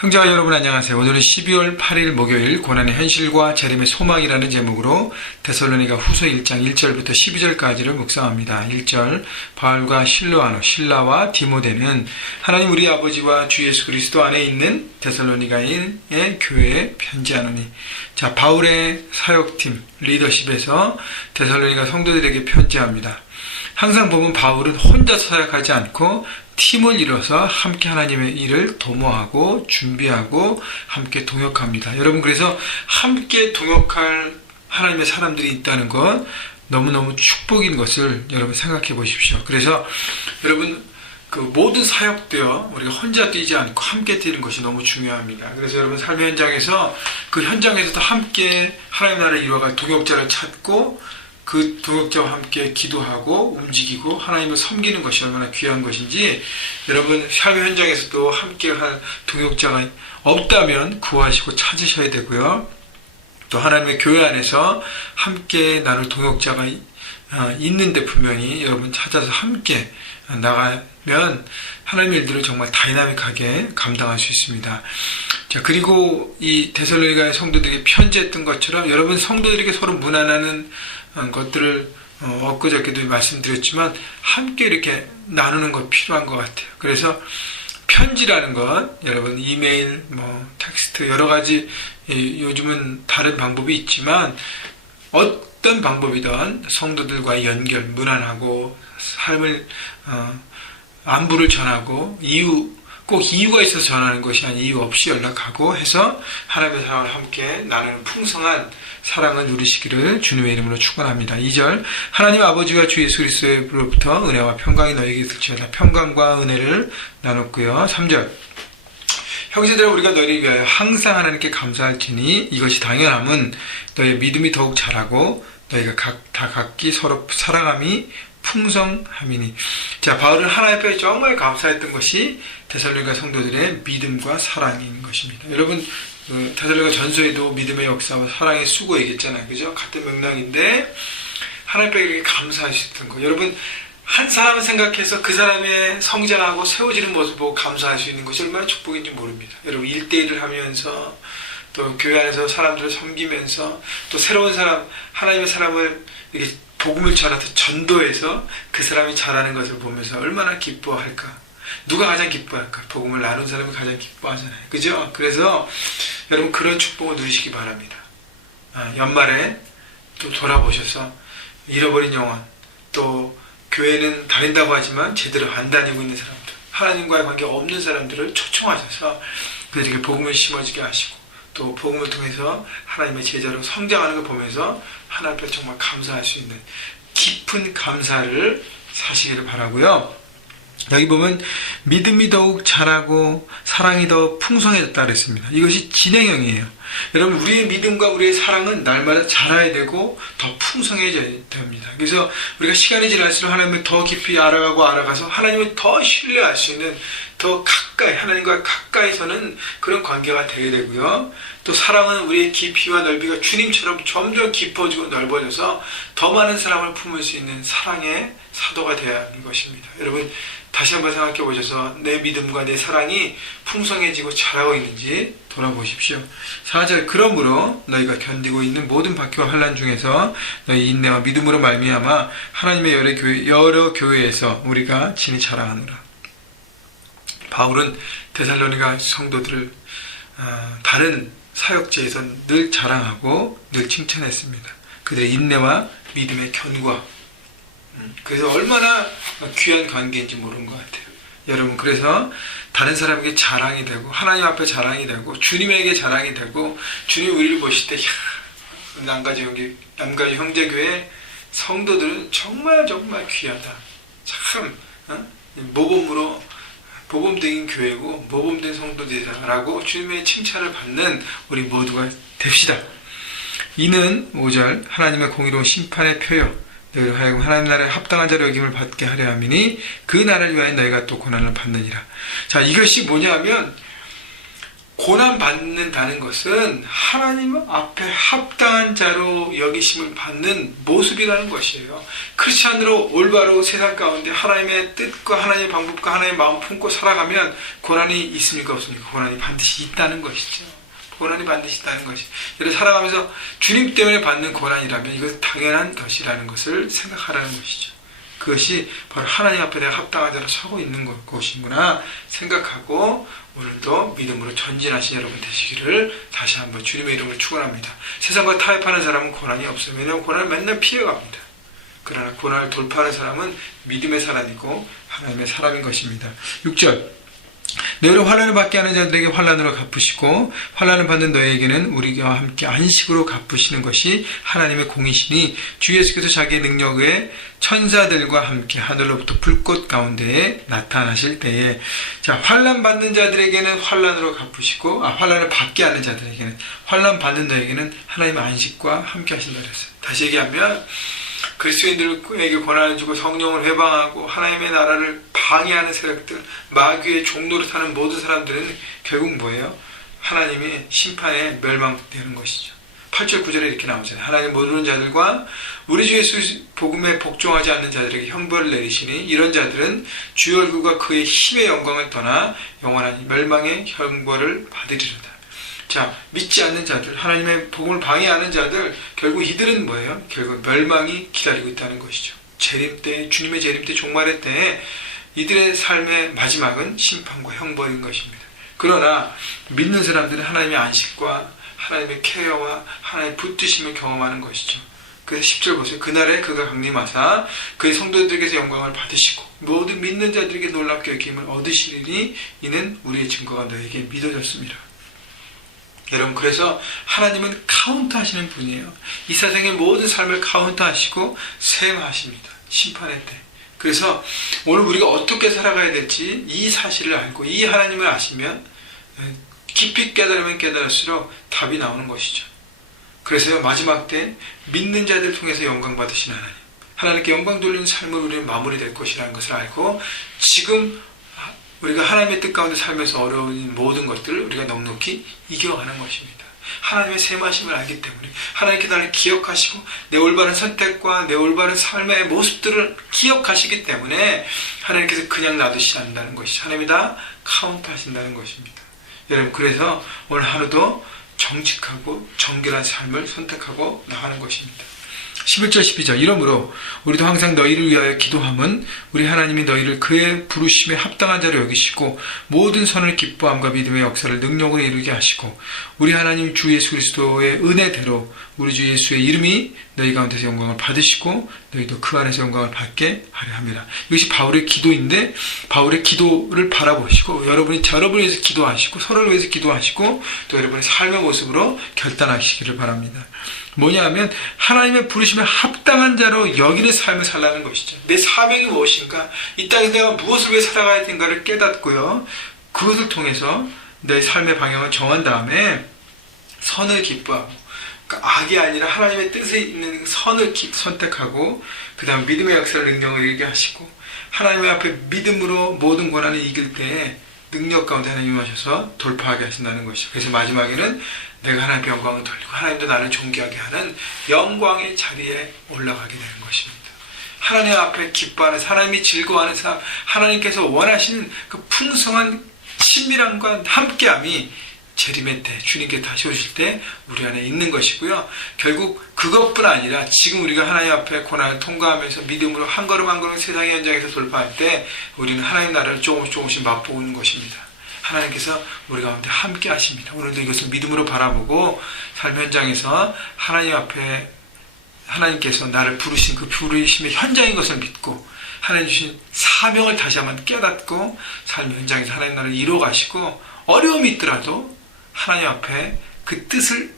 형제와 여러분 안녕하세요. 오늘은 12월 8일 목요일 고난의 현실과 재림의 소망이라는 제목으로 데살로니가 후서 1장 1절부터 12절까지를 묵상합니다. 1절 바울과 실라와 디모데는 하나님 우리 아버지와 주 예수 그리스도 안에 있는 데살로니가의 교회에 편지하노니. 자, 바울의 사역팀 리더십에서 데살로니가 성도들에게 편지합니다. 항상 보면 바울은 혼자 사역하지 않고 팀을 이뤄서 함께 하나님의 일을 도모하고 준비하고 함께 동역합니다. 여러분, 그래서 함께 동역할 하나님의 사람들이 있다는 건 너무너무 축복인 것을 여러분 생각해 보십시오. 그래서 여러분, 그 모든 사역도요, 우리가 혼자 뛰지 않고 함께 뛰는 것이 너무 중요합니다. 그래서 여러분 삶의 현장에서 그 현장에서도 함께 하나님의 나라를 이루어갈 동역자를 찾고 그 동역자와 함께 기도하고 움직이고 하나님을 섬기는 것이 얼마나 귀한 것인지, 여러분 삶의 현장에서도 함께 할 동역자가 없다면 구하시고 찾으셔야 되고요. 또 하나님의 교회 안에서 함께 나눌 동역자가 있는데 분명히 여러분 찾아서 함께 나가면 하나님의 일들을 정말 다이나믹하게 감당할 수 있습니다. 자, 그리고 이 데살로니가의 성도들에게 편지했던 것처럼 여러분 성도들에게 서로 무난하는 것들을 엊그저께도 말씀드렸지만 함께 이렇게 나누는 것 필요한 것 같아요. 그래서 편지라는 것, 여러분 이메일, 텍스트 여러 가지 요즘은 다른 방법이 있지만 어떤 방법이든 성도들과의 연결, 무난하고 삶을 안부를 전하고 꼭 이유가 있어서 전하는 것이 아닌 이유 없이 연락하고 해서 하나님의 사랑을 함께 나누는 풍성한 사랑을 누리시기를 주님의 이름으로 축원합니다. 2절 하나님 아버지와 주 예수 그리스도로부터 은혜와 평강이 너에게 있을지어다. 평강과 은혜를 나눴고요. 3절 형제들아 우리가 너희를 위하여 항상 하나님께 감사할지니 이것이 당연함은 너희의 믿음이 더욱 자라고 너희가 각기 서로 사랑함이 풍성함이니. 자, 바울은 하나님 앞에 정말 감사했던 것이 데살로니가 성도들의 믿음과 사랑인 것입니다. 여러분, 데살로니가 전서에도 믿음의 역사와 사랑의 수고 얘기했잖아요. 그죠? 같은 맥락인데 하나님 앞에 이렇게 감사할 수 있던 거. 여러분, 한 사람을 생각해서 그 사람의 성장하고 세워지는 모습 보고 감사할 수 있는 것이 얼마나 축복인지 모릅니다. 여러분, 1대1을 하면서 또 교회 안에서 사람들을 섬기면서 또 새로운 사람, 하나님의 사람을 이렇게 복음을 전해서 전도해서 그 사람이 잘하는 것을 보면서 얼마나 기뻐할까. 누가 가장 기뻐할까? 복음을 나눈 사람이 가장 기뻐하잖아요. 그죠? 그래서 여러분 그런 축복을 누리시기 바랍니다. 연말에 또 돌아보셔서 잃어버린 영혼, 또 교회는 다닌다고 하지만 제대로 안 다니고 있는 사람들, 하나님과의 관계 없는 사람들을 초청하셔서 그들에게 복음을 심어지게 하시고 또 복음을 통해서 하나님의 제자로 성장하는 걸 보면서 하나님 앞에 정말 감사할 수 있는 깊은 감사를 사시기를 바라고요. 여기 보면 믿음이 더욱 자라고 사랑이 더 풍성해졌다 그랬습니다. 이것이 진행형이에요. 여러분, 우리의 믿음과 우리의 사랑은 날마다 자라야 되고 더 풍성해져야 됩니다. 그래서 우리가 시간이 지날수록 하나님을 더 깊이 알아가서 하나님을 더 신뢰할 수 있는, 더 가까이, 하나님과 가까이서는 그런 관계가 되게 되고요. 또 사랑은 우리의 깊이와 넓이가 주님처럼 점점 깊어지고 넓어져서 더 많은 사랑을 품을 수 있는 사랑의 사도가 되어야 하는 것입니다. 여러분, 다시 한번 생각해 보셔서 내 믿음과 내 사랑이 풍성해지고 자라고 있는지 돌아보십시오. 4절 그러므로 너희가 견디고 있는 모든 박해와 환난 중에서 너희 인내와 믿음으로 말미암아 하나님의 여러 교회에서 우리가 친히 자랑하노라. 바울은 데살로니가 성도들을 다른 사역지에서 늘 자랑하고 늘 칭찬했습니다. 그들의 인내와 믿음의 견고함. 그래서 얼마나 귀한 관계인지 모르는 것 같아요. 여러분, 그래서 다른 사람에게 자랑이 되고 하나님 앞에 자랑이 되고 주님에게 자랑이 되고 주님 우리를 보실 때 남가주 형제교회 성도들은 정말 귀하다. 참 모범적인 교회고 모범된 성도들이다라고 주님의 칭찬을 받는 우리 모두가 됩시다. 이는 5절 하나님의 공의로운 심판의 표요 너희를 하여금 하나님 나라에 합당한 자로 여김을 받게 하려 함이니 그 나라를 위하여 너희가 또 고난을 받느니라. 자, 이것이 뭐냐면 고난받는다는 것은 하나님 앞에 합당한 자로 여기심을 받는 모습이라는 것이에요. 크리스찬으로 올바로 세상 가운데 하나님의 뜻과 하나님의 방법과 하나님의 마음 품고 살아가면 고난이 있습니까 없습니까? 고난이 반드시 있다는 것이죠. 고난이 반드시 있다는 것이. 이렇게 살아가면서 주님 때문에 받는 고난이라면 이것은 당연한 것이라는 것을 생각하라는 것이죠. 그것이 바로 하나님 앞에 내가 합당한 자로 서고 있는 것이구나 생각하고 오늘도 믿음으로 전진하신 여러분 되시기를 다시 한번 주님의 이름으로 축원합니다. 세상과 타협하는 사람은 고난이 없어요. 왜냐하면 고난을 맨날 피해갑니다. 그러나 고난을 돌파하는 사람은 믿음의 사람이고 하나님의 사람인 것입니다. 6절 너희를 환난을 받게 하는 자들에게 환난으로 갚으시고 환난을 받는 너희에게는 우리와 함께 안식으로 갚으시는 것이 하나님의 공이시니 주 예수께서 자기의 능력에 천사들과 함께 하늘로부터 불꽃 가운데에 나타나실 때에 자 환난 받는 자들에게는 환난으로 갚으시고 환난을 받게 하는 자들에게는 환난 받는 너희에게는 하나님의 안식과 함께 하신다 그랬어요. 다시 얘기하면 그리스도인들에게 고난을 주고 성령을 회방하고 하나님의 나라를 방해하는 세력들, 마귀의 종로로 사는 모든 사람들은 결국 뭐예요? 하나님의 심판에 멸망되는 것이죠. 8절 9절에 이렇게 나오잖아요. 하나님 모르는 자들과 우리 주 예수 복음에 복종하지 않는 자들에게 형벌을 내리시니 이런 자들은 주의 얼굴과 그의 힘의 영광을 떠나 영원한 멸망의 형벌을 받으리로다. 자, 믿지 않는 자들, 하나님의 복음을 방해하는 자들, 결국 이들은 뭐예요? 결국 멸망이 기다리고 있다는 것이죠. 재림 때, 주님의 재림 때, 종말의 때에 이들의 삶의 마지막은 심판과 형벌인 것입니다. 그러나 믿는 사람들은 하나님의 안식과 하나님의 케어와 하나님의 붙드심을 경험하는 것이죠. 그래서 10절 보세요. 그날에 그가 강림하사 그의 성도들에게서 영광을 받으시고 모든 믿는 자들에게 놀랍게 여김을 얻으시리니 이는 우리의 증거가 너에게 믿어졌습니다. 여러분 그래서 하나님은 카운트하시는 분이에요. 이 세상의 모든 삶을 카운트하시고 셈하십니다. 심판의 때. 그래서 오늘 우리가 어떻게 살아가야 될지 이 사실을 알고 이 하나님을 아시면 깊이 깨달으면 깨달을수록 답이 나오는 것이죠. 그래서 마지막 때 믿는 자들 통해서 영광 받으신 하나님, 하나님께 영광 돌리는 삶을 우리는 마무리될 것이라는 것을 알고 지금 우리가 하나님의 뜻 가운데 살면서 어려운 모든 것들을 우리가 넉넉히 이겨가는 것입니다. 하나님의 세마심을 알기 때문에 하나님께 나를 기억하시고 내 올바른 선택과 내 올바른 삶의 모습들을 기억하시기 때문에 하나님께서 그냥 놔두시지 않는다는 것이죠. 하나님이 다 카운트하신다는 것입니다. 여러분 그래서 오늘 하루도 정직하고 정결한 삶을 선택하고 나가는 것입니다. 11절 12절 이러므로 우리도 항상 너희를 위하여 기도함은 우리 하나님이 너희를 그의 부르심에 합당한 자로 여기시고 모든 선을 기뻐함과 믿음의 역사를 능력으로 이루게 하시고 우리 하나님 주 예수 그리스도의 은혜대로 우리 주 예수의 이름이 너희 가운데서 영광을 받으시고 너희도 그 안에서 영광을 받게 하려 합니다. 이것이 바울의 기도인데 바울의 기도를 바라보시고 여러분을 위해서 기도하시고 서로를 위해서 기도하시고 또 여러분의 삶의 모습으로 결단하시기를 바랍니다. 뭐냐 하면 하나님의 부르심에 합당한 자로 여기는 삶을 살라는 것이죠. 내 사명이 무엇인가, 이 땅에서 내가 무엇을 위해 살아가야 되는가를 깨닫고요, 그것을 통해서 내 삶의 방향을 정한 다음에 선을 기뻐하고, 그러니까 악이 아니라 하나님의 뜻에 있는 선을 선택하고 그 다음 믿음의 역사를 능력을 이루게 하시고 하나님 앞에 믿음으로 모든 고난을 이길 때에 능력 가운데 하나님 하셔서 돌파하게 하신다는 것이죠. 그래서 마지막에는 내가 하나님께 영광을 돌리고 하나님도 나를 존귀하게 하는 영광의 자리에 올라가게 되는 것입니다. 하나님 앞에 기뻐하는, 하나님이 즐거워하는 삶, 하나님께서 원하시는 그 풍성한 친밀함과 함께함이 재림의 때, 주님께 다시 오실 때 우리 안에 있는 것이고요. 결국 그것뿐 아니라 지금 우리가 하나님 앞에 고난을 통과하면서 믿음으로 한 걸음 한 걸음 세상의 현장에서 돌파할 때 우리는 하나님 나라를 조금씩 맛보고 있는 것입니다. 하나님께서 우리 가운데 함께 하십니다. 오늘도 이것을 믿음으로 바라보고 삶 현장에서 하나님 앞에 하나님께서 나를 부르신 그 부르심의 현장인 것을 믿고 하나님 주신 사명을 다시 한번 깨닫고 삶 현장에서 하나님 나라를 이루어가시고 어려움이 있더라도 하나님 앞에 그 뜻을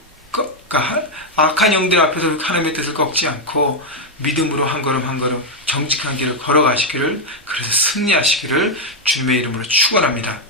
악한 영들 앞에서 하나님의 뜻을 꺾지 않고 믿음으로 한 걸음 한 걸음 정직한 길을 걸어가시기를, 그래서 승리하시기를 주님의 이름으로 축원합니다.